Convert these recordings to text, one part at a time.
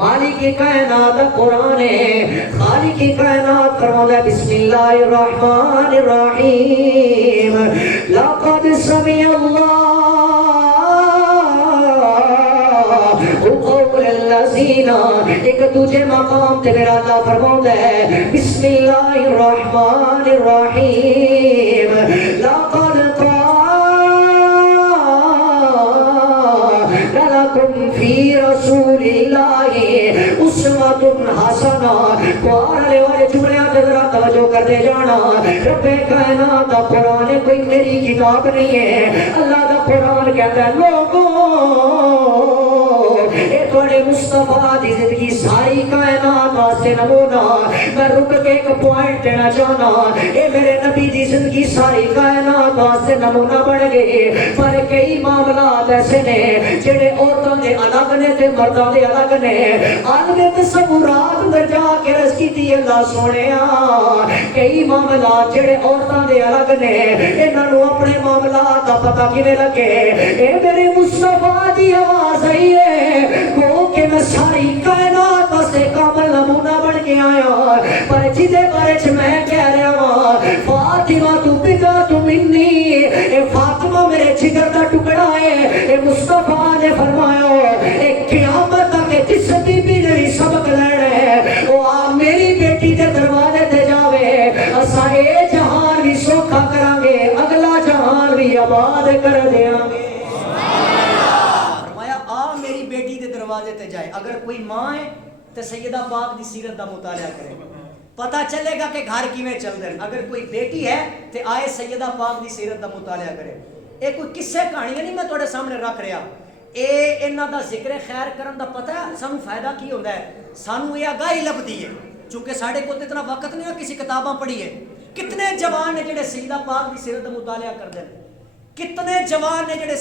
مالک کائنات قرآن ہے، خالق کائنات فرماتا ہے بسم اللہ الرحمن الرحیم لقد سمع اللہ قول الذین، ایک دوجہ مقام تے میرا اللہ فرماتا ہے بسم اللہ الرحمن الرحیم لقد لکم فی رسول اللہ اسوۃ حسنہ۔ قرآن والے جملے ذرا توجہ کرتے جانا، رب کائنات دا قرآن کوئی میری کتاب نہیں ہے، اللہ دا قرآن کہتا ہے لوگوں اے تھوڑے مصطفیٰ دی زندگی ساری کائنات واسطے نمونہ، میں رک کے ایک پوائنٹ دینا چاہنا، اے میرے نبی دی زندگی ساری کائنات واسطے نمونہ بڑھ گئے، پر کئی معاملات ایسے نے جڑے عورتوں دے الگ نے تے مردوں دے الگ نے، الگ تصورات اندر جا کے رس کیتی اللہ سونیا، کئی معاملات جڑے عورتوں دے الگ نے انہاں نوں اپنے معاملات دا پتہ کیویں لگے؟ اے میرے مصطفیٰ دی آواز آئی ہے کو کہ میں ساری کائنات واسطے کامل نمونہ بن کے آیا، پر جدے بارے چ میں کہہ رہا ہاں فاطمہ تو بضعۃ منی، اے فاطمہ میرے جگر دا ٹکڑا ہے، اے مصطفیٰ نے فرمایا اے قیامت تک جس بی بی نے بھی سبق لینا ہے وہ آ میری بیٹی دے دروازے تے جاوے، اساں اے جہان بھی سوکھا کران گے اگلا جہان بھی آباد کر دیاں گے۔ فرمایا آ میری بیٹی دے دروازے تے جائے، اگر کوئی ماں ہے تو سیدہ پاک دی سیرت دا مطالعہ کرے، پتہ چلے گا کہ گھر کیویں چل دے، اگر کوئی بیٹی ہے تو آئے سیدہ پاک دی سیرت دا مطالعہ کرے۔ اے کوئی قصے کہانیاں نہیں میں تھوڑے سامنے رکھ رہا، اے انہاں دا ذکر خیر کرن دا پتہ ہے سانو فائدہ کی ہوندا ہے؟ سانو یہ آگاہی لبدی ہے، چونکہ ساڈے کول اتنا وقت نہیں ہے کسی کتاباں پڑھی ہے، کتنے جوان نے جڑے سیدہ پاک دی سیرت دا مطالعہ کردے، کتنے جوان نے جڑے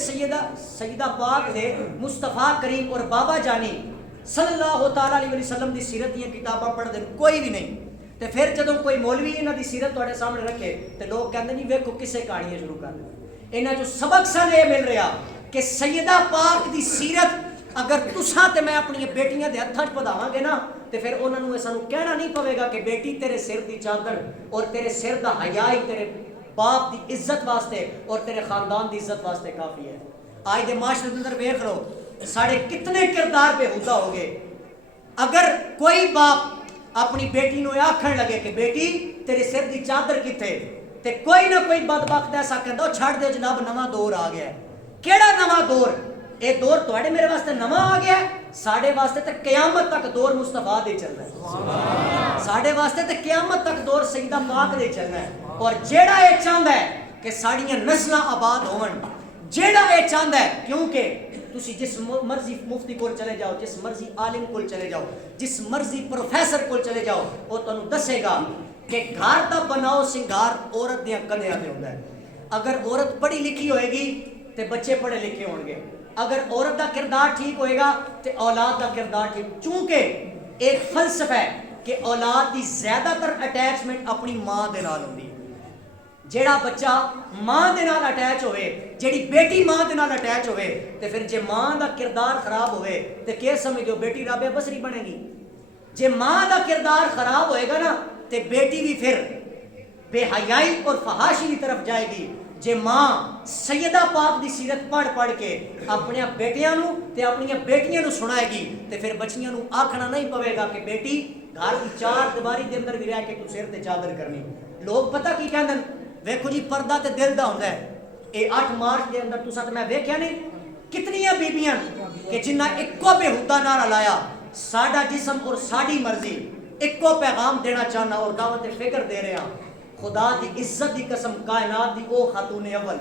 سیدہ پاک دے مصطفیٰ کریم اور بابا جانی صلی اللہ تعالیٰ علیہ وسلم دی سیرت دیاں کتاباں پڑھ دے، کوئی بھی نہیں۔ تے پھر جدوں کوئی مولوی انہاں دی سیرت تواڈے سامنے رکھے تے لوگ کہندے نہیں ویکھو کسے کہانیاں شروع کر دے، انہاں جو سبق سان یہ مل رہا کہ سیدہ پاک دی سیرت اگر تساں تے میں اپنی بیٹیاں دے ہتھاں وچ پڑھاواں گے نا تے پھر انہاں نوں سانوں کہنا نہیں پوے گا کہ بیٹی تیرے سر دی چادر اور تیرے سر دا حیا ہی تیرے باپ دی عزت واسطے اور تیرے خاندان دی عزت واسطے کافی ہے۔ آج دے معاشرے اندر ویکھ لو ساڑے کتنے کردار بےہودہ ہو گئے، اگر کوئی باپ اپنی بیٹی نو آکھن لگے کہ بیٹی تیرے سر دی چادر کتے تے کوئی نہ کوئی بدبخت ایسا کہندا چھڑ دے جناب نواں دور آ گیا ہے۔ کیڑا نواں دور؟ اے دور تواڈے میرے واسطے نواں آ گیا ہے، ساڈے واسطے تے قیامت تک دور مصطفیٰ دے چلنا ہے، ساڈے واسطے تے قیامت تک دور سیدہ پاک دے چلنا ہے۔ اور جیڑا اے چاہندا ہے کہ ساڈیاں نسلاں آباد ہون، جیڑا اے چاہندا ہے، کیونکہ تسی جس مرضی مفتی کول چلے جاؤ، جس مرضی عالم کول چلے جاؤ، جس مرضی پروفیسر کول چلے جاؤ، وہ تانوں دسے گا کہ گھر دا بناؤ سنگار عورت دیاں کندھیاں تے ہوندا ہے۔ اگر عورت پڑھی لکھی ہوئے گی تے بچے پڑھے لکھے ہون گے، اگر عورت دا کردار ٹھیک ہوئے گا تے اولاد دا کردار ٹھیک، چونکہ ایک فلسفہ ہے کہ اولاد دی زیادہ تر اٹیچمنٹ اپنی ماں دے نال ہوندی ہے۔ جیڑا بچہ ماں دے نال اٹیچ ہوئے، جیڑی بیٹی ماں دے نال اٹیچ ہوئے تے پھر جے ماں دا کردار خراب ہوئے تے کیا سمجھو بیٹی رابعہ بصری بنے گی؟ جے ماں دا کردار خراب ہوئے گا نا تے بیٹی بھی پھر بے حیائی اور فحاشی کی طرف جائے گی۔ جے ماں سیدہ پاک دی سیرت پڑھ کے اپنے بیٹیاں نو تے اپنی بیٹیاں نو سنائے گی تے پھر بچیاں نو آکھنا نہیں پوے گا کہ بیٹی گھر کی چار دیواری دے اندر بھی رہ کے تو سر تے چادر کرنی۔ لوگ پتہ کی کہندے ویکھو جی پردہ تے دل دا ہوندا ہے۔ اے 8 مارچ دے اندر تساں تے میں ویکھیا نہیں کتنیاں بیبیاں کہ جنہاں اکو بےہودہ نعرہ لایا ساڈا جسم اور ساڈی مرضی، اکو پیغام دینا چاہنا اور دعوت فکر دے رہے ہیں۔ خدا دی عزت دی قسم کائنات دی او خاتون اول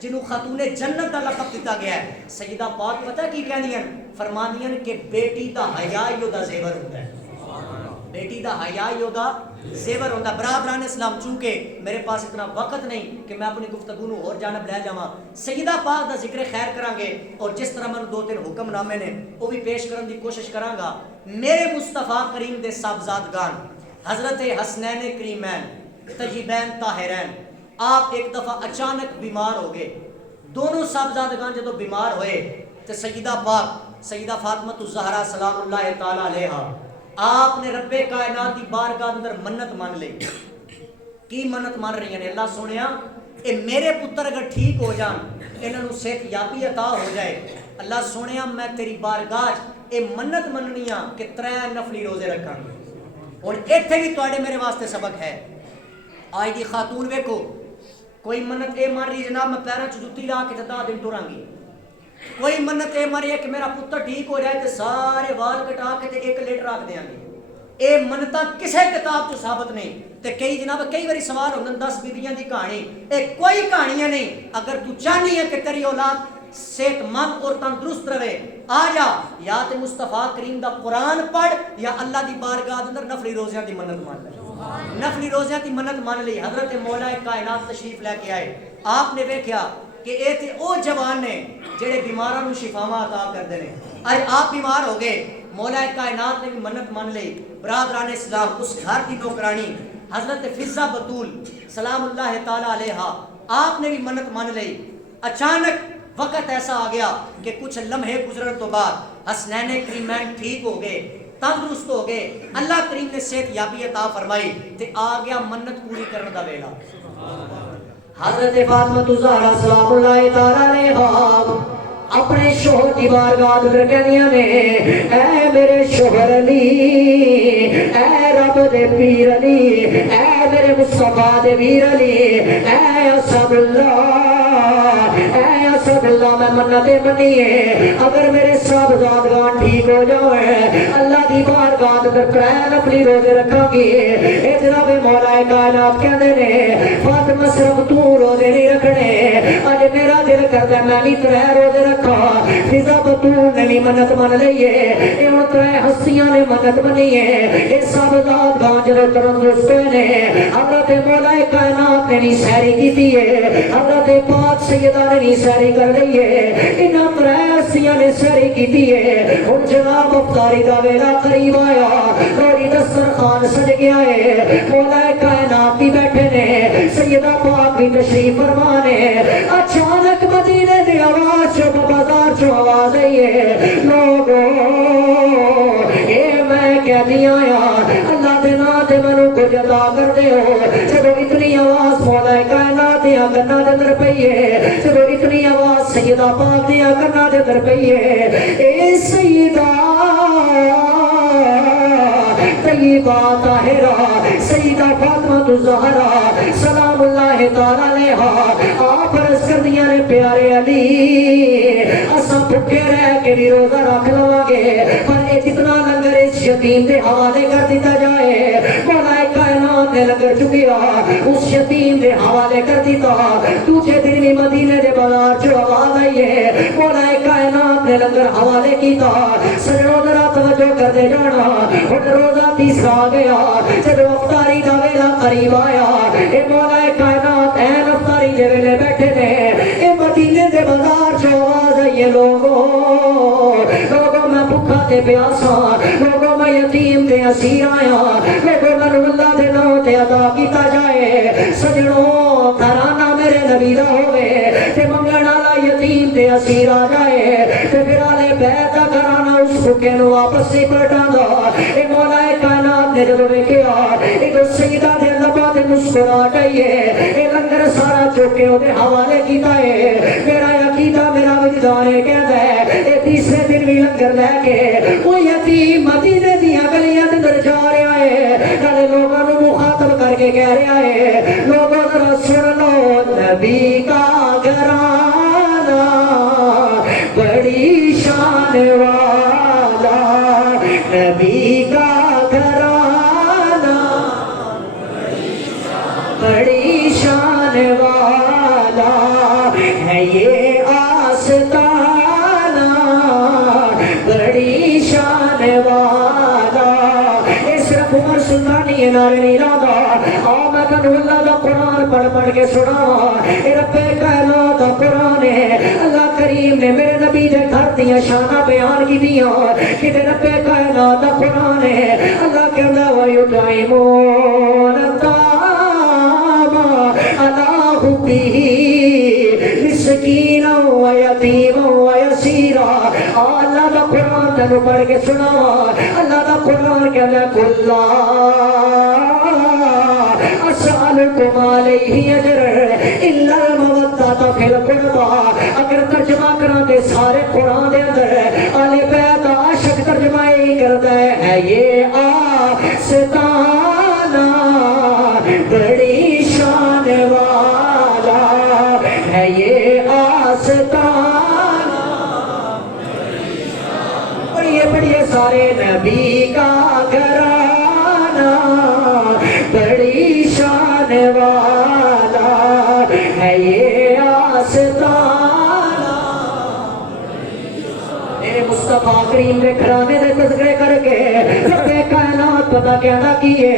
جنہوں خاتون جنت دا لقب دیتا گیا ہے، سیدہ پاک پتہ کی کہندیاں فرماندیاں کہ بیٹی دا حیا ہی دا زیور ہوتا ہے، بیٹی دا حیا ہی دا زیور ہوتا ہے۔ برادران اسلام چونکہ میرے پاس اتنا وقت نہیں کہ میں اپنی گفتگو نو اور جانب لے جاواں، سیدہ پاک دا ذکر خیر کران گے اور جس طرح میں 2-3 حکم نامے نے وہ بھی پیش کرن دی کوشش کراں گا۔ میرے مصطفیٰ کریم دے صاحبزادگان حضرت حسنین کریمین طیبین طاہرین آپ ایک دفعہ اچانک بیمار ہو گئے۔ دونوں صاحبزادگان جدو بیمار ہوئے تو سیدہ پاک سیدہ فاطمہ الزہرا سلام اللہ تعالی علیہا آپ نے رب کائنات دی بارگاہ اندر منت مان لی. کی منت مان رہی ہیں؟ اللہ سونیا اے میرے پتر اگر ٹھیک ہو جان, انہاں نوں صحت یابی عطا ہو جائے, اللہ سونیا میں تیری بارگاہ اے منت مننیاں کہ 3 نفلی روزے رکھاں گی. اور ایتھے بھی تواڈے میرے واسطے سبق ہے. آج دی خاتون ویکھو, کوئی منت اے مان رہی جناب میں پیراں چ جُتی لا کے 10 دن ٹراں گی. کوئی منت اے ماری ہے کہ میرا پتر ٹھیک ہو جائے تے سارے وال کٹا کے تے 1 لیٹر رکھ دیاں گی. اے منتاں کسے کتاب تو ثابت نہیں. تے کئی جناب کئی باری سوال ہوندے 10 بیویاں دی کہانی, اے کوئی کہانیاں نہیں. اگر تو چاہنی ہے کہ تیری اولاد صحت مند اور تندرست رہے, آ جا یا تے مصطفیٰ کریم دا قرآن پڑھ یا اللہ دی بارگاہ اندر نفلی روزیاں دی منت مان لے. نفلی روزیاں دی منت مان لی. حضرت مولا کائنات تشریف لے کے آئے. آپ نے ویکھیا کہ اے تے او جوان نے جڑے بیماراں نوں شفاواں عطا کردے نے. اج آپ بیمار ہو گئے, مولا کائنات نے بھی منت مان لی. برادران اسلام, اس گھر کی نوکرانی حضرت فضہ بطول سلام اللہ تعالی علیہا آپ نے بھی منت مان لی. اچانک وقت ایسا آ گیا کہ کچھ لمحے گزرن تو بعد حسنین کریمین ٹھیک ہو گئے, تندرست ہو گئے. اللہ کریم نے صحت یابی عطا فرمائی تے آ گیا منت پوری کرنے دا ویلا. حضرت فاطمہ الزہرا سلام اللہ تعالی علیہا اپنے شوہر کی بارگاہ اندر کہندیاں نے, اے میرے شوہر علی, اے رب دے پیر علی, اے میرے مصطفیٰ دے ویر علی, اے اسد اللہ, اے اسد اللہ, میں منتیں منیے اگر میرے صاحبزادگان ٹھیک ہو جائے اللہ دی بارگاہ اندر 3 نفلی روزے رکھاں گی. اے جناب مولا کائنات کہندے نے فاطمہ صرف تو روزے نہیں رکھنے, اج میرا دل کردا میں بھی 3 روزے رکھاں. فضہ بطول نے بھی منت من لئیے, اے ہن 3 ہستیاں نے منت منیے. اے سب ذات گاں جدوں تندرست نے حضرت مولا کائنات نے بھی سیری کیتی ہے, حضرت پاک سیدہ نے بھی سیری کر لئی ہے. انہاں 3 ہستیاں نے سیری کیتی ہے. ہن جناب افطاری دا ویلا قریب آیا, روڑی دسترخوان سج گیا ہے, مولا کائنات بھی بیٹھے نے, سیدہ پاک بھی تشریف فرما نے. اچانک مدینے دی آواز چو بازار چو آواز آئی ہے, لوگو اے میں کہہ دیا یا اللہ دے نا تے منو کچھ عطا کر دے ہو. جدو اتنی آواز مولا کائنات دیا کرنا دے در پئی ہے, جدو اتنی آواز سیدہ پاک دیا کرنا دے در پئی ہے, اے سیدہ طیبہ طاہرہ سیدہ فاطمہ الزہرا سلام اللہ تعالی علیہا آپ عرض کر دیا نے, پیارے علی اساں بھوکے رہ کے بھی روزہ رکھ لواں گے, پر اے جتنا لنگر اس یتیم دے حوالے کر دیتا جائے. مولا کائنات نے لنگر چکیا اس یتیم دے حوالے کر دیتا. دوسرے دن بھی مدینے دے بازار چ آواز آئی ہے, مولا کائنات نے لنگر حوالے کیتا. سجنوں ذرا توجہ کر دے جانا, ہن روزہ تیسرا آ گیا. جب افطاری دا ویلا قریب آیا, اے مولا کائنات این افطاری دے ویلے بیٹھے نے. اے مدینے دے بازار چ آواز آئی ہے, لوگوں میں بھوکا تے پیاسا, لوگوں میں یتیم تے اسیر آیا, لوگوں میں اللہ دے نام تے عطا کیتا جائے. سجنوں ترانہ میرے نبی دا ہوئے تے منگن والا یتیم تے اسیر آ جائے تے پھر آلے بیت دا کرانا اس بھوکے نو واپس نہیں پلٹاندا. اے مولا کائنات نے جدوں ویکھیا ایک سیدہ دے لباں تے مسکرا گئی ہے, اے لنگر سارا چک کے اودے حوالے کیتا ہے. میرا عقیدہ میرا وجدان کہندا ہے, اے تیسرے دن بھی لنگر لے کے وہ یتیم مدینے دیاں گلیاں دے اندر جا رہا ہے, نالے لوگاں نوں مخاطب کر کے کہہ رہا ہے, لوگوں ذرا سن لو نبی کا گھرانہ بڑی شان والا, نبی کا گھرانہ بڑی شان والا ہے, یہ آستانہ بڑی شان والا. اے صرف عمر سلطانی نعرے نہیں لادا, آؤ میں تنو اللہ دا قرآن پڑھ پڑھ کے سنا. اے رب کائنات دا قرآن ہے, اللہ کریم نے میرے نبی دے گھر دیاں شانہ بیان کی دیاں کہ رب کائنات دا قرآن ہے. اللہ کہندا وَيُطْعِمُونَ الطَّعَامَ عَلَىٰ حُبِّهِ مسکینا و یتیما و یسیرا. اللہ دا تینوں پڑھ کے سناوا اللہ دا قرآن کہندا کلا اسالکم علیہ اجر الا المودۃ فی القربى اگر ترجمہ کراں تے سارے قرآن دے اندر اہل بیت عاشق ترجمہ ہی کرتا ہے یہ آستانہ بڑی شان والا ہے یہ آستانہ پڑھیے پڑھیے سارے نبی کا گھرانہ بڑی شان والا ہے یہ آستانہ میرے مصطفیٰ کریم نے گھرانے دے تذکرے کر کے رب کائنات پتہ کہنا کیے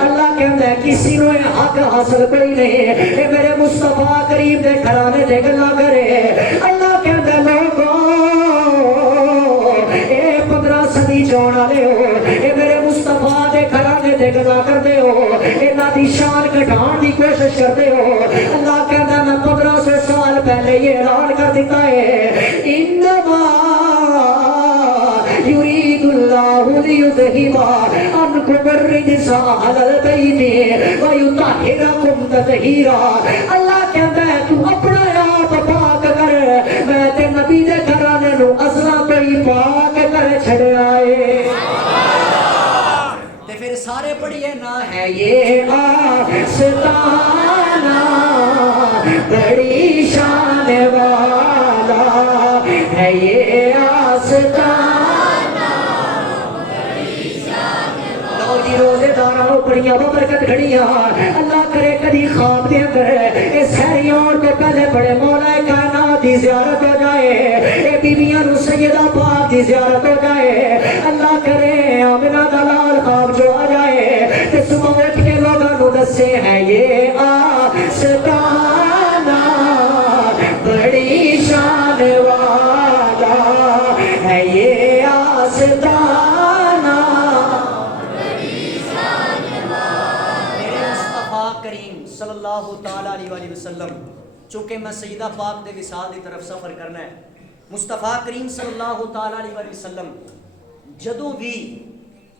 اللہ کہتا ہے کسی نو حق حاصل کوئی نہیں اے میرے مصطفیٰ کریم دے گھرانے دے گلا کرے اللہ کہتا ہے لوگوں اے 15 صدی جون والے ہو اے میرے مصطفیٰ دے گھرانے دے گلا کردے ہو انہاں دی شان گھٹان دی کوشش کردے ہو اللہ کہتا ہے میں 1500 سال پہلے یہ اعلان کر دیتا ہے انما يريد الله ليذهب عنكم الرجس أهل البيت ويطهركم تطهيرا اللہ کہتا ہے تو اپنا آپ پاک کر میں تے نبی دے گھرانے نو ازلا تو ہی پاک کر چھڑیا ہے تے پھر سارے پڑھیے نہ ہے یہ آستانہ بڑی شان والا ہے یہ آستانہ روزے داراں بڑیاں برکت کھڑیاں اللہ کرے کدی خواب دے اندر اے سہریاں تو پہلے بڑے مولا کائنات دی زیارت ہو جائے اے بیبیاں نو سیدہ پاک دی زیارت ہو جائے اللہ کرے آمنہ دا لال خواب جو آ جائے تے صبح اٹھ کے لوگاں نو دسے ہیں یہ آستانہ بڑی شان والا ہے یہ آستانہ کریم صلی اللہ تعالیٰ علیہ وسلم چونکہ میں سیدہ پاک دے وصال دی طرف سفر کرنا ہے مصطفیٰ کریم صلی اللہ تعالیٰ علیہ وسلم جدوں بھی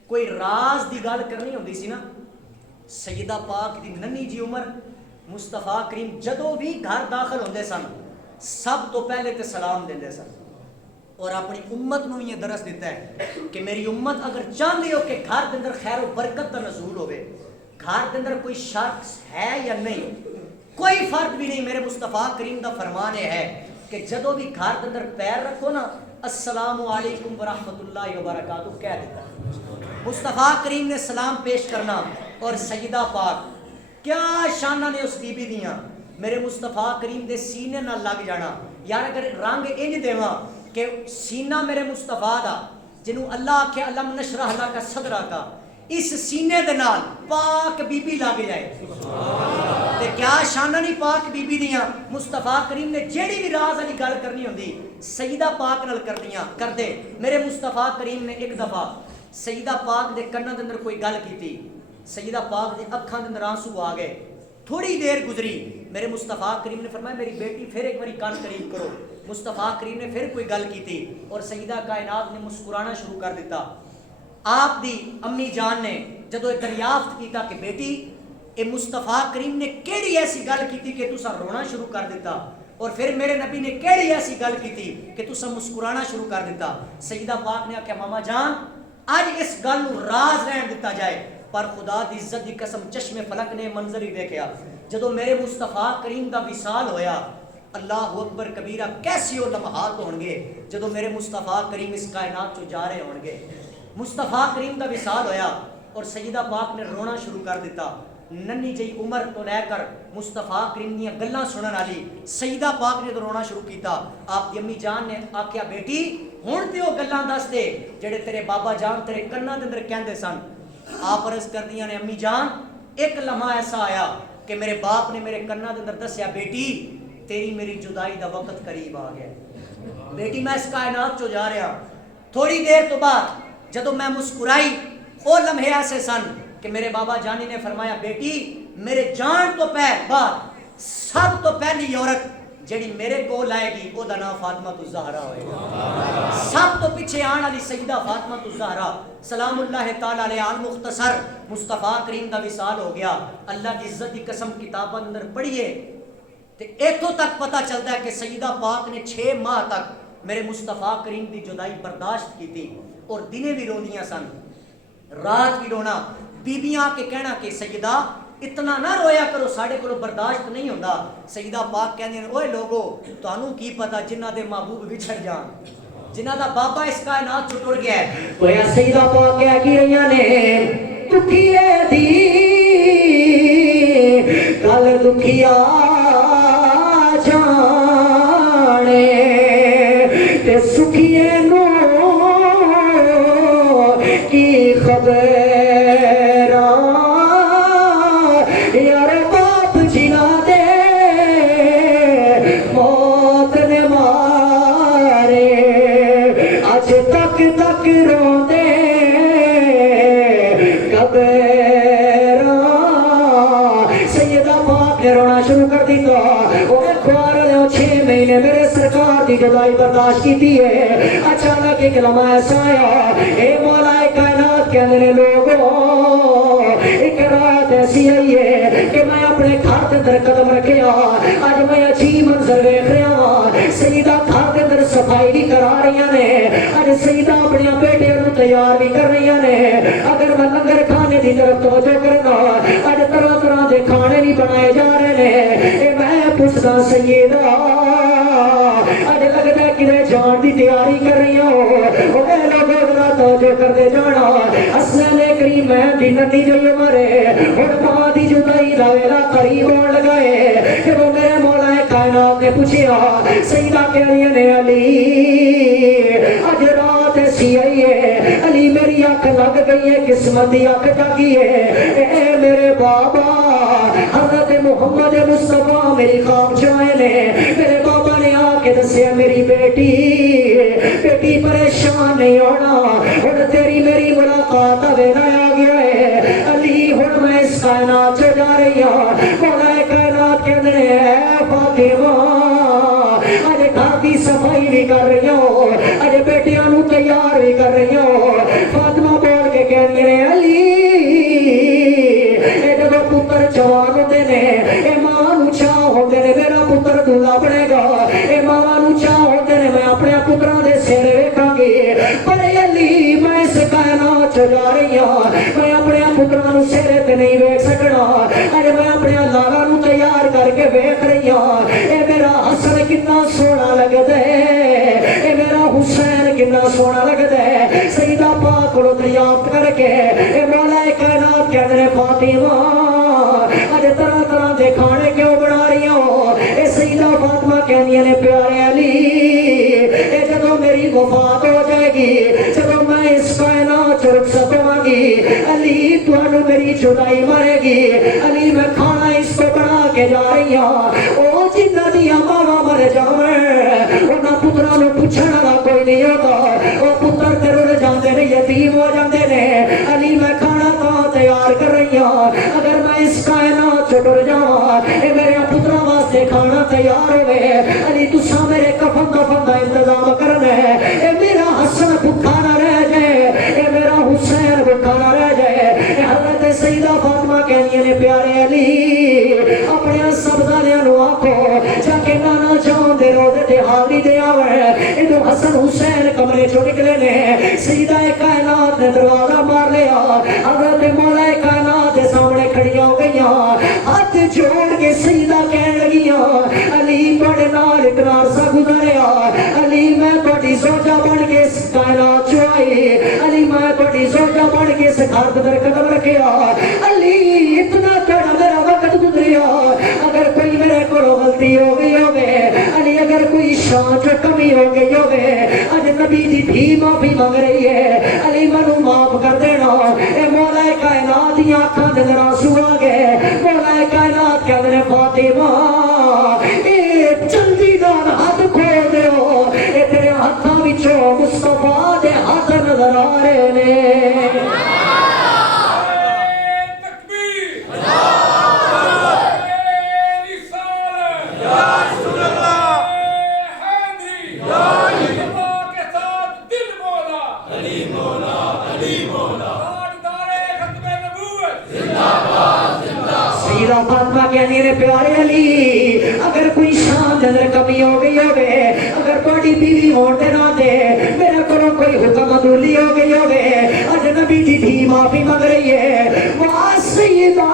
کوئی راز دی گل کرنی ہوندی سی نا سیدہ پاک دی ننھی جی عمر مصطفیٰ کریم جدوں بھی گھر داخل ہوندے سن سب تو پہلے تے سلام دیندے سن اور اپنی امت نو یہ درس دیتا ہے کہ میری امت اگر چاہتی ہو کہ گھر دے اندر خیر و برکت کا نزول ہوئے گھر کے اندر کوئی شخص ہے یا نہیں کوئی فرق بھی نہیں میرے مصطفیٰ کریم کا فرمان ہے کہ جدو بھی گھر کے اندر پیر رکھو نا السلام علیکم ورحمۃ اللہ وبرکاتہ کہہ دیتا مصطفیٰ کریم نے سلام پیش کرنا اور سیدہ پاک کیا شانہ نے اس بی بی دیاں میرے مصطفیٰ کریم دے سینے نہ لگ جانا یار اگر رنگ انج دیواں کہ سینہ میرے مصطفیٰ دا جنہوں اللہ آکھے علم نشرح لک صدرک اس سینے دے نال پاک بی بی لگ جائے تے کیا شانہ نہیں پاک بی بی دیاں مصطفیٰ کریم نے جیڑی بھی راز والی گل کرنی ہوندی سیدہ پاک نال کر دے میرے مصطفیٰ کریم نے ایک دفعہ سیدہ پاک دے کناں دے اندر کوئی گل کیتی سیدہ پاک دے اکھاں دے اندر آنسو آ گئے تھوڑی دیر گزری میرے مصطفیٰ کریم نے فرمایا میری بیٹی پھر ایک باری کان قریب کرو مصطفیٰ کریم نے پھر کوئی گل کیتی اور سیدہ کائنات نے مسکرانا شروع کر دیتا آپ دی امی جان نے جدو دریافت کیتا کہ بیٹی اے مصطفیٰ کریم نے کیڑی ایسی گل کیتی کہ تسا رونا شروع کر دیتا اور پھر میرے نبی نے کیڑی ایسی گل کیتی کہ تسا مسکرانا شروع کر دیتا سیدہ پاک نے آکھیا ماما جان آج اس گل نو راز رہن دیتا جائے پر خدا دی عزت دی قسم چشم فلک نے منظر ہی دیکھیا جدو میرے مصطفیٰ کریم دا وصال ہویا اللہ اکبر کبیرہ کیسی وہ لمحات ہون گے جدو میرے مصطفیٰ کریم اس کائنات چو جا رہے ہون گے مصطفیٰ کریم دا وصال ہویا اور سیدہ پاک نے رونا شروع کر دیتا ننھی جئی عمر تو لے کر مصطفیٰ کریم دیاں گلاں سنن والی سیدہ پاک نے تو رونا شروع کیتا آپ دی امی جان نے آکھیا بیٹی ہن تے او گلاں دس دے جڑے تیرے بابا جان تیرے کناں دے اندر کہندے سن آپ عرض کردیاں نے امی جان ایک لمحہ ایسا آیا کہ میرے باپ نے میرے کناں دے اندر دسیا بیٹی تیری میری جدائی دا وقت قریب آ گیا بیٹی میں اس کائنات چو جا رہا تھوڑی دیر تو بعد جدو میں مسکرائی وہ لمحے ایسے سن کہ میرے بابا جانی نے فرمایا بیٹی میرے جان تو بعد سب تو پہلی عورت جڑی میرے کول آئے گی او دا نام فاطمہ الزہرا ہوئے گا. سب تو پیچھے آن والی سیدہ فاطمہ الزہرا سلام اللہ تعالی علیہ. المختصر مصطفیٰ کریم دا وصال ہو گیا. اللہ کی عزت کی قسم کتاب اندر پڑھیے تے ایتھوں تک پتہ چلتا ہے کہ سیدہ پاک نے 6 ماہ تک میرے مصطفیٰ کریم دی جدائی برداشت کی تھی اور دنے بھی روندیاں سن رات بھی رونا. بیبیاں کے کہنا کہ سیدہ اتنا نہ رویا کرو ساڑھے کو برداشت نہیں ہوتا. سیدہ پاک کہندے ہیں اوے لوگو تانوں کی پتا جنہ دے محبوب وچھڑ جان جنہ دا بابا اس کائنات چھٹ ٹر گیا ہے. اوے سیدہ پاک کہہ کی رہیاں نے دکھیے دی کل دکھیا جانے تے سکھیے نو کی خبر میرے سرکار دی جدائی برداشت کی تھی ہے. اچانک ایک لمحہ ایسا آیا اے مولا کائنات کے اندر لوگوں ایک رات ایسی آئی ہے کہ میں اپنے گھر کے اندر قدم رکھیا. آج میں عجیب منظر دیکھ رہا ہوں. سیدہ گھر کے اندر صفائی بھی کرا رہی ہیں. آج سیدہ اپنی بیٹیاں کو تیار بھی کر رہی ہیں. اگر میں لنگر کھانے دی طرف توجہ کرنا آج طرح طرح دے کھانے بھی بنائے جا رہے ہیں. میں پوچھتا سیدہ آج لگتا ہے کہ جان دی تیاری کر رہی ہوں. اے لوگوں ذرا توجہ کر دے جانا حسنین کریم میں دی نتیجہ مرے اور ماں دی جدائی دا ویلا قریب ہون لگائے کہ وہ میرے مولا کائنات نے پوچھیا. سیدہ کہہ رہی نے علی آج رات ایسی آئی ہے علی میری آنکھ لگ گئی ہے قسمت دی آنکھ جاگی ہے. اے میرے بابا حضرت محمد مصطفیٰ میری خواب جائے نے میرے بابا نے آ کے دسیا میری بیٹی پریشان نہیں ہونا اور تیری میری ملاقات ویلا آ گیا ہے. علی ہن میں اس کائنات سے جا رہی ہوں. مولا کائنات کے اندر ہے فاطمہ آج گھر کی صفائی بھی کر رہی ہوں آج بیٹیاں نو تیار بھی کر رہی ہوں. فاطمہ بول کے کہہ رہی ہے علی اے جب پتر جوان ہوتے نے اے ماں نو چاہ ہوتے نے میرا پتر دلہا بنے گا. اے ماں نو چاہ ہوتے نے میں اپنے پتراں دے سر ویکھاں گی. پر علی میں اس کائنات چ جا رہی ہوں میں اپنے پتراں نو سر تے نہیں ویکھ سکنا. اج میں اپنے لالا نو تیار کر کے ویکھ رہی ہوں. اے میرا حسن کتنا سونا لگدا ہے اے میرا حسین کتنا سونا لگدا ہے. سیدہ پاک کو دریافت کر کے اے مولا کائنات کے اندر فاطمہ آج طرح طرح دے کھانے کیوں بنا رہی ہوں. اے سیدہ فاطمہ کہندیاں نے پیارے علی اے جدوں میری وفات ہو جائے گی جدوں میں اس کائنات چ رخصت ہوں گی علی تانوں میری جدائی مرے گی. علی میں کھانا اس کو بنا کے جا رہی ہوں. او جنہ دی ماواں مر جاویں انہاں پتراں نوں پوچھن والا کوئی نہیں ہوتا. او پتر تے رل جاندے نے یتیم ہو جاندے نے. علی میں کھانا تاں تیار کر رہی ہوں اگر میں اس کائنات چ ٹر جاواں اے میرے پتراں واسطے کھانا تیار ہوے. علی تساں میرے کفن دفن دا انتظام کرنا ہے. اے میرا حسن بھکھا نہ رہ جائے اے میرا حسین بھکھا نہ رہ جائے. اے حضرت سیدہ فاطمہ کہندی نے پیارے علی اپنے سبزالیاں نو آکھو جا کے نانا جان دے روزے تے حاضری دے آوے. ادو حسن حسین کمرے چوں نکلے نے. سیدہ کائنات نے دروازہ مار لیا. حضرت مولا کائنات دے سامنے کھڑی ہو گئیاں ہاتھ جوڑ کے سیدہ کہن لگیاں علی بڑے نال اقرار سا گزاریا. علی میں بڑی زوجہ بن کے اس کائنات چ آئی. علی میں بڑی زوجہ بن کے اس گھر در قدم رکھیا. علی اتنا تھوڑا میرا وقت گزریا اگر کوئی میرے کو غلطی ہو گئی ہوگی علی اگر کوئی شان چ کمی ہو گئی ہوگی اج نبی دی بھی معافی مانگ رہی ہے. علی منو معاف کر دینا. اے مولا کائنات دی آنکھاں دے اندر آنسو آ گئے. مولا کائنات کہندے فاطمہ اے جلدی نال ہاتھ کھول دیو اے تیرے ہاتھاں وچوں مصطفیٰ دے ہاتھ نظر آ رہے نے. تکبیر اللہ رسالت یا رسول اللہ سیدہ فاطمہ کہنی نے پیارے علی اگر کوئی شان دے اندر کمی ہو گئی ہوگے اگر کوئی بیوی ہون دے ناتے میرے کو کوئی حکم عدولی ہو گئی ہوگے اجنبی دی دھی معافی مانگ رہی ہے واہ سیدہ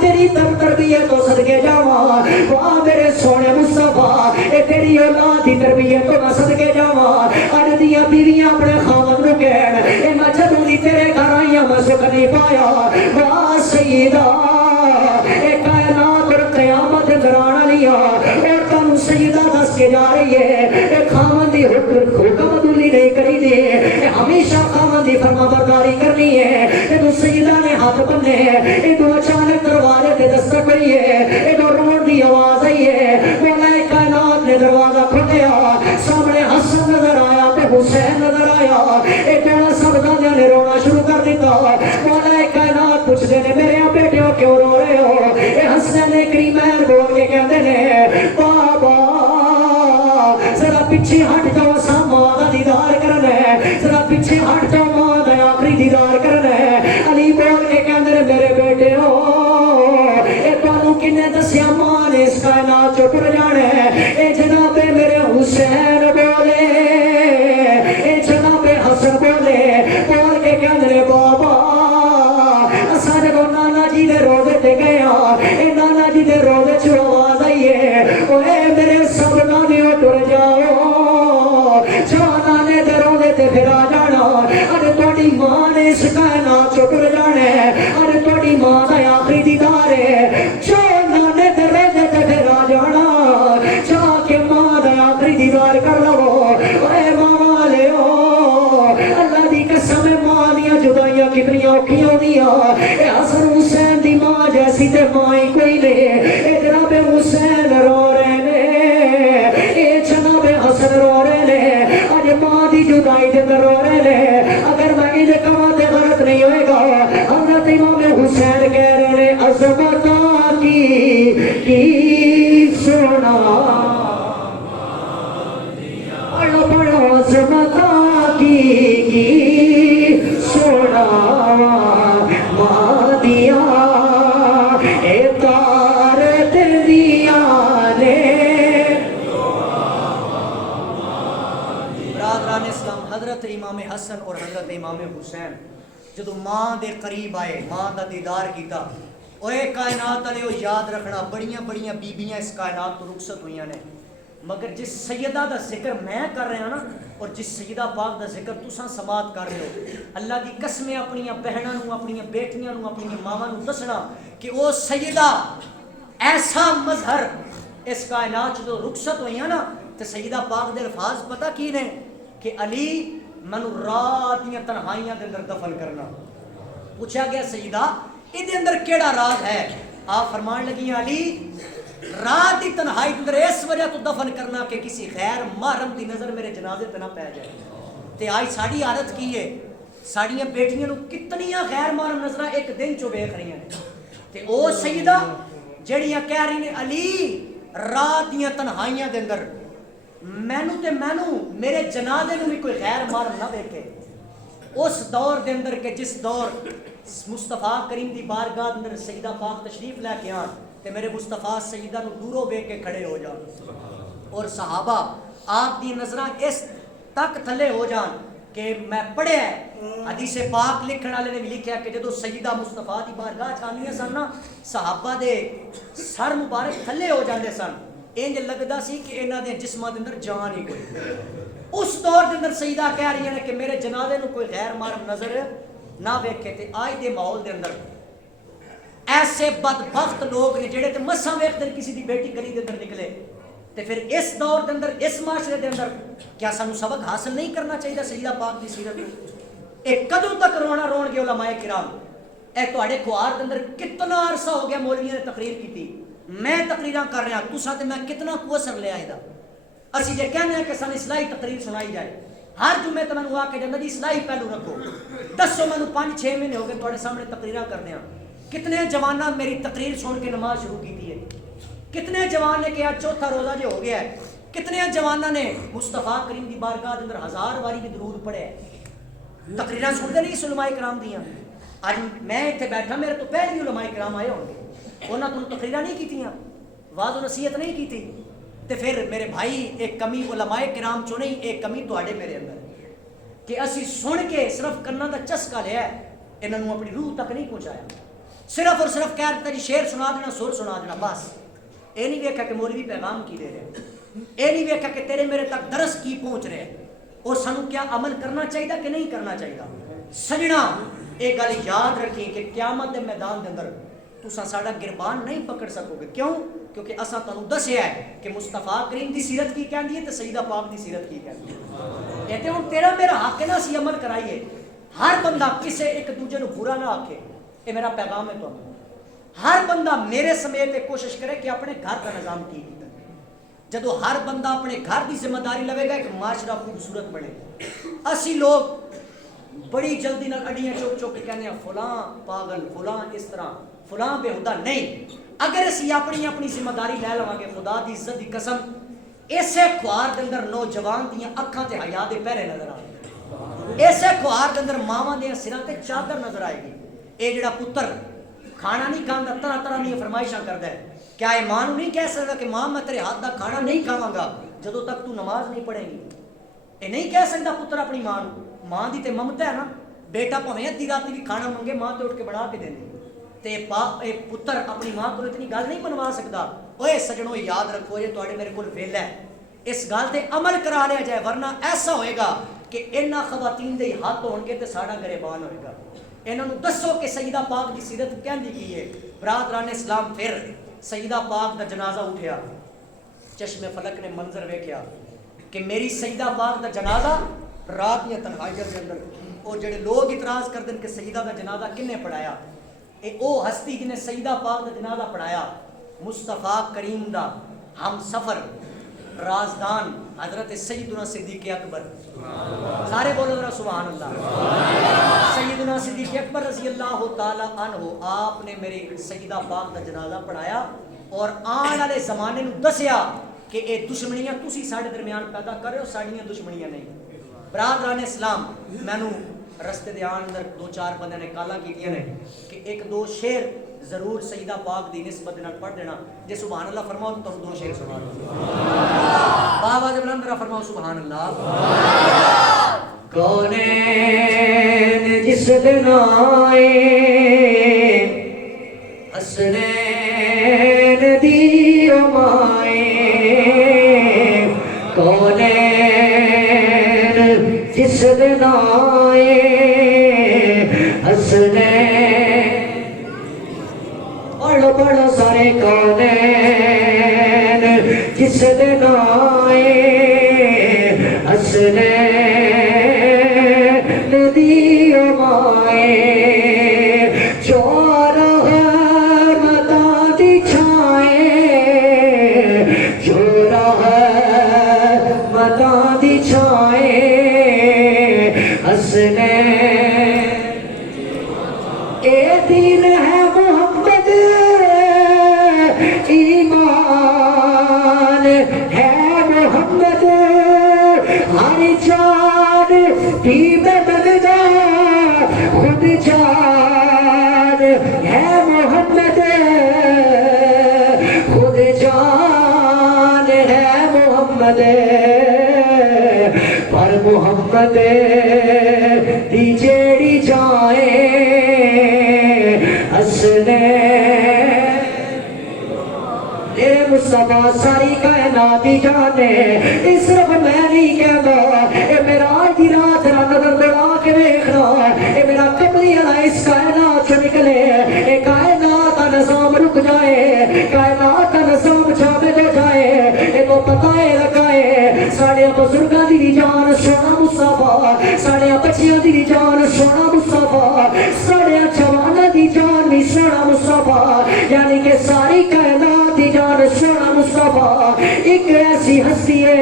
تیری تربیت تو صدقے جاواں واہ میرے سونے مصطفیٰ اے تیری اولاد دی تربیت تو میں صدقے جاواں اج دیاں بیویاں اپنے خاوند نو کہن اے میں جدوں دی تیرے گھر آئی ہاں میں سکھ نہیں پایا واہ سیدہ اے کائنات اور قیامت دران والی اور تانوں سیدہ دس کے جا رہی ہے اے خاوند دی حکم عدولی نہیں کری دی اے ہمیشہ خاوند دی فرما برداری کرنی ہے اے تو سیدہ نے ہاتھ بندے اے تو اچانک دروازے تے دستک ہوئی ہے اے تو روڑ دی آواز آئی ہے مولا کائنات نے دروازہ کھولیا سامنے حسن نظر آیا تے حسین نظر آیا اے تو سب دادیاں نے رونا شروع کر دیتا مولا کائنات پوچھ دے نے میرے بیٹیوں کیوں رو رہے ہو اے حسن کریمین بول کے کہتے نے بابا ذرا پیچھے ہٹ جاؤ سا ماں دا دیدار کرنا ہے ذرا پیچھے ہٹ جاؤ ماں دا آخری دیدار کرنا ہے علی بول کے کہتے نے میرے بیٹے ہو اے تانوں کنے دسیا ماں نے اس کائنات چو ٹر جانا ہے اے جناب میرے حسین بولے اے جناب حسن بولے بول کے کہتے نے بابا اساں جدوں نانا جی دے روزے تے گئے اے نانا جی دے روزے چ آواز آئی ہے اوے میرے سب نانیو ٹر جاؤ جانا نے دے روزے تے پھر آ جانا اج تہاڈی ماں نے اس کائنات چ ٹر جانا ہے اج تہاڈی ماں دا آخری دیدار ہے جو نانے دے روزے تے پھر آ جانا جا کے ماں دا آخری دیدار کر لو اوے ماں والے ہو اللہ دی قسم ماں دیاں جدائیاں کتنی اوکھیاں ہوندیاں اے حسن حسین دی ماں جیسی تے ماں ہی کوئی نہیں اے جناب حسین رو رہے نے اے جناب حسن رو رہے نے اج ماں دی جدائی دے رو رہے نے اگر میں انج کہاں تے غلط نہیں ہوئے گا حضرت امام حسین کہہ رہے نے عظمتاں کی سونا پڑھو پڑھو عظمتاں کی سونا ماں دیا اے تارت دیا نے برادران اسلام حضرت امام حسن اور حضرت امام حسین جدو ماں دے قریب آئے ماں دا دیدار کیتا اوے کائنات والے یاد رکھنا بڑیاں بڑیاں بیبیاں اس کائنات تو رخصت ہوئیاں نے مگر جس سیدہ دا ذکر میں کر رہا نا اور جس سیدہ پاک دا ذکر تساں سماعت کر رہے ہو اللہ دی قسم اپنی بہناں نو اپنی بیٹیاں نو اپنی ماواں نو دسنا کہ او سیدہ ایسا مظہر اس کائنات جو رخصت ہوئیاں نا تے سیدہ پاک دے الفاظ پتہ کی نے کہ علی منو رات دیاں تنہائیاں دے اندر دفن کرنا پوچھا گیا سیدہ ادھے اندر کیڑا راز ہے آپ فرمان لگی علی رات دی تنہائی اندر اس وجہ تو دفن کرنا کہ کسی غیر محرم دی نظر میرے جنازے تے نہ پے جائے تے آج ساڑی عادت کی ہے ساڑیاں بیٹیاں نو کتنیاں غیر محرم نظرہ ایک دن چو ویکھ رہی ہیں تے او سیدہ جڑیاں کہہ رہی نے علی رات دیاں تنہائیاں دے اندر مینو میرے جنازے نو بھی کوئی غیر محرم نہ ویکھے اس دور دے اندر کہ جس دور مصطفیٰ کریم دی بارگاہ اندر سیدہ پاک تشریف لے کے آن تے میرے مصطفیٰ سیدہ نو دوروں بے کے کھڑے ہو جان اور صحابہ آپ دی نظراں اس تک تھلے ہو جان کہ میں پڑھے حدیث پاک لکھن والے نے بھی لکھیا کہ جدو سیدہ مصطفیٰ دی بارگاہ چاندیاں سن نا صحابہ دے سر مبارک تھلے ہو جاندے سن انج لگدا سی کہ انہاں دے جسماں دے اندر جان ہی کوئی اس دور دے اندر سیدہ کہہ رہی ہیں کہ میرے جنازے نو کوئی غیر محرم نظر نہ ویکھے تے آج دے ماحول دے اندر ایسے بدبخت لوگ نے جڑے تے مساں ویکھدے کسی دی بیٹی گلی دے اندر نکلے تے پھر اس دور دے اندر اس معاشرے دے اندر کیا سانو سبق حاصل نہیں کرنا چاہیے سیدہ پاک دی سیرت اے کدوں تک رونا رون گے علماء کرام اے تواڈے کھوار دے اندر کتنا عرصہ ہو گیا مولویاں نے تقریر کیتی میں تقریراں کر رہا تساں تے میں کتنا کوسر لے آئے دا اسی جے کہنے ہیں کہ سن اصلاحی تقریر سنائی جائے ہر جمعے تے مینوں آ کے جاندا جی اصلاحی پہلو رکھو دسو مینوں 5-6 مہینے ہو گئے تواڈے سامنے تقریراں کرنے ہاں کتنے جواناں میری تقریر سن کے نماز شروع کی ہے کتنے جوان نے کہ آج چوتھا روزہ جو ہو گیا ہے کتنے جواناں نے مصطفیٰ کریم دی بارگاہ اندر 1000 باری بھی درود پڑھے تقریراں سنتے نہیں علماء کرام دیاں اج میں اتنے بیٹھا میرے تو پہلے علماء کرام آئے ہوں گے, انہوں نے تقریریں نہیں کیتیاں, واضح و نصیحت نہیں کی تھی, تو پھر میرے بھائی ایک کمی علماء کرام چو نہیں, ایک کمی تواڈے میرے اندر کہ اسی سن کے صرف کرنا دا چسکا لیا ہے, انہوں نے اپنی روح تک نہیں پہنچایا, صرف اور صرف کہہ دیتا جی شعر سنا دینا, سر سنا دینا, بس یہ نہیں ویکھا کہ مولوی پیغام کی دے رہے, یہ نہیں ویکھا کہ تیرے میرے تک درس کی پہنچ رہے, اور سانو کیا عمل کرنا چاہیے کہ نہیں کرنا چاہیے. سجنا ایک گل یاد رکھی کہ قیامت کے میدان کے اندر تساں ساڈا گربان نہیں پکڑ سکو گے. کیوں؟ کیونکہ اساں تانوں دسیا ہے کہ مصطفیٰ کریم دی سیرت کی کہندی ہے تے سیدہ پاک دی سیرت کی کہندی ہے. یہ تے ہن تیرا میرا حق ہے نا اسی عمل کرائیے. ہر بندہ کسے ایک دوجے نو برا نہ آکھے, یہ میرا پیغام ہے تانوں. ہر بندہ میرے سمیت کوشش کرے کہ اپنے گھر کا نظام ٹھیک کیتا. جدو ہر بندہ اپنے گھر کی ذمہ داری لوے گا ایک معاشرہ خوبصورت بنے. اسی لوگ بڑی جلدی نال اڈیاں چوک چوک کے کہنے ہیں فلاں پاگل, فلاں اس طرح, فلاں بےہودہ. نہیں, اگر اسی اپنی اپنی ذمہ داری لے لواں گے, خدا دی عزت دی قسم اسے کھوار دے اندر نوجوان دیاں اکھاں تے حیا دے پہرے نظر آئے گے, اسے کھوار دے اندر ماواں دیاں سراں تے چادر نظر آئے گی. اے جڑا پتر کھانا نہیں کھاندا, طرح طرح دی فرمائشاں کردا ہے, کیا اے ماں نوں نہیں کہہ سکدا کہ ماں میں تیرے ہاتھ دا کھانا نہیں کھاواں گا جدوں تک تو نماز نہیں پڑھے گی. اے نہیں کہہ سکدا پتر اپنی ماں نوں. ماں دی تے ممتا ہے نا, بیٹا بھویں ادھی رات بھی کھانا منگے ماں تے اٹھ کے بنا کے دیندی. تے اے پتر اپنی ماں کو اتنی گل نہیں منوا سکدا. اوے سجنوں یاد رکھو یہ تواڈے میرے کول ویلا ہے, اس گل تے عمل کرا لیا جائے, ورنہ ایسا ہوئے گا کہ انہاں خواتین دے ہاتھ ہون گے تے ساڈا گریبان ہوئے گا. انہاں نوں دسو کہ سیدہ پاک دی سیرت کہندی کی ہے. برادران اسلام پھر سیدہ پاک دا جنازہ اٹھیا, چشم فلک نے منظر ویکھیا کہ میری سیدہ پاک دا جنازہ رات یا تنہائیاں دے اندر, اور جڑے لوگ اعتراض کردے کہ سیدہ دا جنازہ کنے پڑھایا, اے او ہستی جن نے سیدہ پاک دا جنازہ پڑھایا, مصطفیٰ کریم دا ہم سفر رازدان حضرت سیدنا صدیق اکبر. سارے بولو ذرا سبحان اللہ. سیدنا صدیق اکبر رضی اللہ تعالی عنہ آپ نے میری سیدہ پاک دا جنازہ پڑھایا اور آن والے زمانے نو دسیا کہ اے دشمنیاں تسی ساڈے درمیان پیدا کر رہے ہو, ساڈیاں دشمنیاں نہیں. برادران اسلام مینوں رستے دے آن اندر دو چار بندے نے کالا کیتیاں نے کہ ایک دو شعر ضرور سیدہ پاک دی نسبت نال پڑھ دینا. جے سبحان اللہ فرماؤ تو دو شعر سنا دو. آواز بلند ذرا فرماؤ سبحان اللہ. کونین جس دن آئے حسنین دی مائے, کونین جس دن آئے حسنین, پڑھو پڑھو سارے, کونین جس دن آئے حسنین دی مائے, چور رحمتاں دی چھائے, چور رحمتاں دی چھائے حسنین. اے دین ہے محمد ایمان ہے محمد, ہر جان بھی میں بن جا خود جان ہے محمد, خود جان ہے محمد, پر محمد دی جیڑی جائے حسنین. اے مصطفیٰ ساری کائنات دی جانے, اس صرف میں نہیں کہنا, اے میرا آج دی رات را نظر بڑا کے دیکھنا, اے میرا کمری علا اس کائنات سے نکلے, اے کائنات کا نظام رک جائے, کائنات کا نظام جامد ہو جائے, اے تو پتہ لگائے ساڑے بزرگاں دی جان سونا مصطفیٰ, ساڑے بچیاں دی جان سونا مصطفیٰ, ساڑے جواناں دی جان بھی سونا مصطفیٰ, یعنی کہ ساری کائنات دی جان سونا مصطفیٰ. ایک ایسی ہستی ہے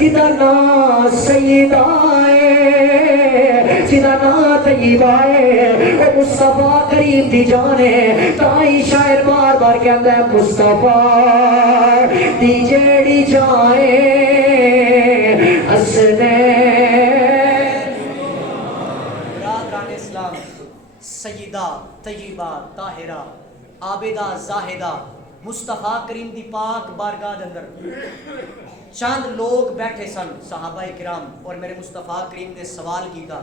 جدا نام سیدہ ہے, جدا نام طیبہ ہے, وہ مصطفیٰ کریم دی جان ہے. تائی شاعر بار بار کہتا ہے مصطفیٰ دی جیڑی جائے حسنین. برادران اسلام سیدہ طیبہ طاہرہ عابدہ زاہدہ مصطفیٰ کریم دی پاک بارگاہ دے اندر چند لوگ بیٹھے سن صحابہ کرام، اور میرے مصطفیٰ کریم نے سوال کیتا.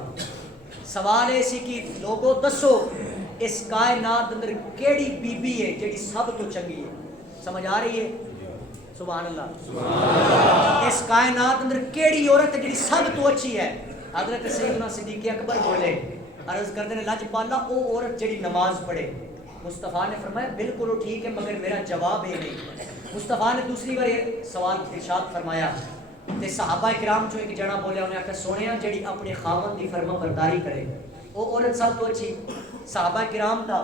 سوال ایسی کی لوگوں دسو اس کائنات اندر کیڑی بی بی ہے جڑی سب تو چنگی ہے؟ سمجھ آ رہی ہے؟ سبحان اللہ. اس کائنات اندر کیڑی عورت ہے جڑی سب تو اچھی ہے؟ حضرت سیدنا صدیق اکبر بولے، عرض کرتے ہیں لج پالا او عورت جڑی نماز پڑھے. مصطفیٰ نے فرمایا بالکل وہ ٹھیک ہے مگر میرا جواب یہ نہیں. مصطفیٰ نے دوسری بار یہ سوال ارشاد فرمایا تے صحابہ کرام جو ایک جنا بولے انہیں آخر سونے جڑی اپنے خاوند کی فرما برداری کرے وہ عورت سب تو اچھی. صحابہ کرام دا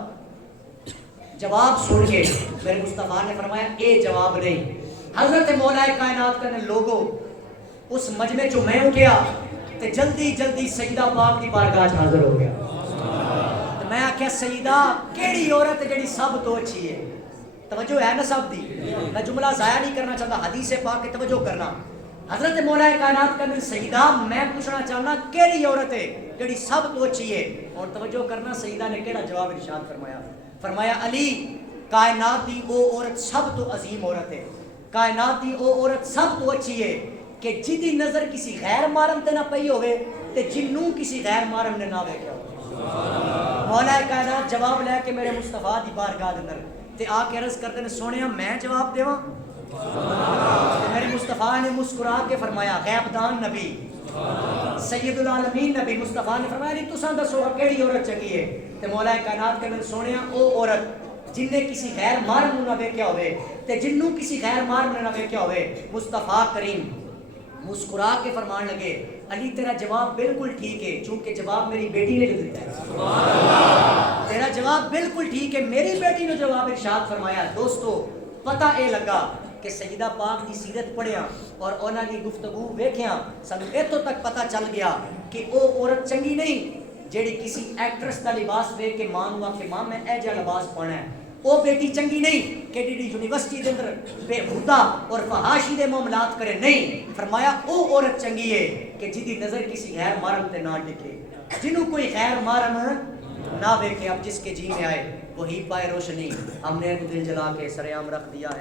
جواب سن کے میرے مصطفیٰ نے فرمایا اے جواب نہیں. حضرت مولا کائنات کرنے لوگوں اس مجمع جو میں اٹھیا تے جلدی جلدی سیدہ پاک دی بارگاہ حاضر ہو گیا. تو میں آخیا سیدہ کیڑی عورت جڑی سب تو اچھی ہے؟ توجہ ہے نا سب دی؟ میں جملہ ضائع نہیں کرنا چاہتا، حدیث پاک کی توجہ کرنا. حضرت مولا کائنات کا سیدہ میں پوچھنا چاہنا کیڑی عورت ہے جڑی سب تو اچھی ہے؟ اور توجہ کرنا سیدہ نے کیڑا جواب ارشاد فرمایا. فرمایا علی کائنات دی او عورت سب تو عظیم عورت ہے، کائنات دی او عورت سب تو اچھی ہے کہ جدی نظر کسی غیر محرم تے نہ پئی ہوئے تے جنوں کسی غیر محرم نے نہ ویکھیا ہو. مولا کائنات جواب لے کے میرے مصطفیٰ دی بارگاہ دے اندر تے آ کے عرض کرتے نے سونیا میں جواب دیواں؟ میرے مصطفیٰ نے مسکرا کے فرمایا غیب دان نبی سید العالمین نبی مصطفیٰ نے فرمایا نہیں تساں دسو کیڑی عورت چنگی ہے؟ تے مولا کائنات کہندے سونیا او عورت جن نے کسی غیر محرم نہ ویکھیا ہوئے تے جنوں کسی غیر محرم نے نہ ویکھیا ہوئے. مصطفیٰ کریم مسکرا کے فرمان لگے علی تیرا جواب بالکل ٹھیک ہے چونکہ جواب میری بیٹی نے جو دیتا ہے. سبحان اللہ. تیرا جواب بالکل ٹھیک ہے، میری بیٹی نے جواب ارشاد فرمایا. دوستو پتہ اے لگا کہ سیدہ پاک دی سیرت پڑھیا اور انہاں دی گفتگو ویکھیاں سانوں ایتھوں تک پتہ چل گیا کہ او عورت چنگی نہیں جیڑی کسی ایکٹریس دا لباس ویکھ کے ماں نوں آکھے ماں میں اے جا لباس پانا ہے. او بیٹی چنگی نہیں کہ جیڑی یونیورسٹی دے اندر بے ہودہ اور فحاشی دے معاملات کرے. نہیں، فرمایا او عورت چنگی ہے کہ جدی نظر کسی غیر محرم تے نہ ٹکے، جنوں کوئی غیر محرم نہ ویکھے. اب جس کے جی میں آئے وہی پائے روشنی، ہم نے دل جلا کے سر عام رکھ دیا ہے.